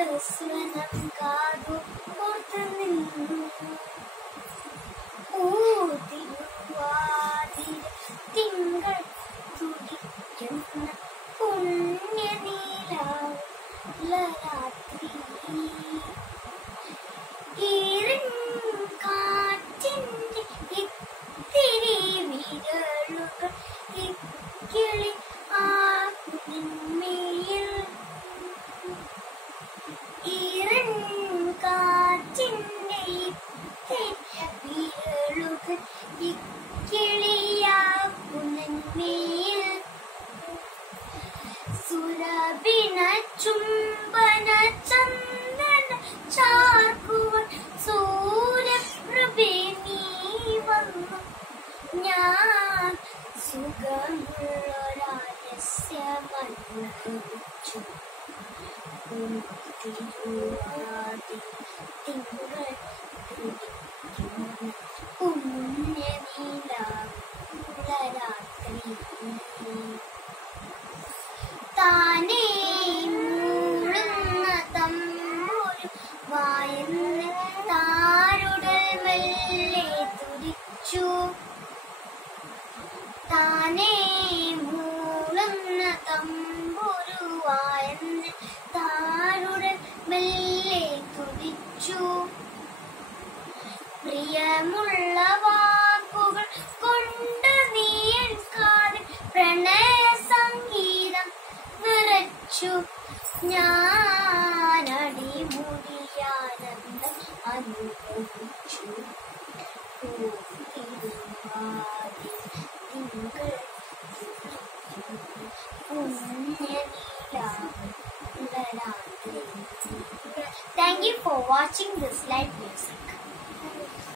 നാദസ്വനം കാതു ഓർത്തു നിന്നു ഊതിരുവാതിര തിങ്കൾ തുടിക്കുന്ന പുണ്യനീലാവുള്ള രാത്രി കാറ്റിന്റെ ഇത്തിരി വിരലുകൾ ഇക്കിളി ആത്മയിൽ കാറ്റിന്റെ ഇത്തിരി വിരലുകൾ ഇക്കിളിയാകുന്നേൽ സുരഭിന ചുംബന ചന്ദന ചാർക്കുവൻ സൂര്യപ്രഭേ നീ വന്നു ഞാൻ സുഖമുള്ളൊരാലസ്യമനുഭവിച്ചു തിങ്കൾ പുണ്യനീലാവുള്ള രാത്രി താനേ മൂളുന്ന തമ്പുരു വായന്ന് താരുടൽ മെല്ലെ തുടിച്ചു താനേ മൂളുന്ന തമ്പുരു വായന്ന് താരുടൽ മെല്ലെ തുടിച്ചു പ്രിയമുള്ള വാക്കുകൾ കൊണ്ട് നീയൻ കാതിൽ പ്രണയ സംഗീതം നിറച്ചു ഞാനടിമുടിയാനന്ദം അനുഭവിച്ചു തിങ്കൾ പുണ്യനീലാവുള്ള രാത്രി. Thank you for watching this live music.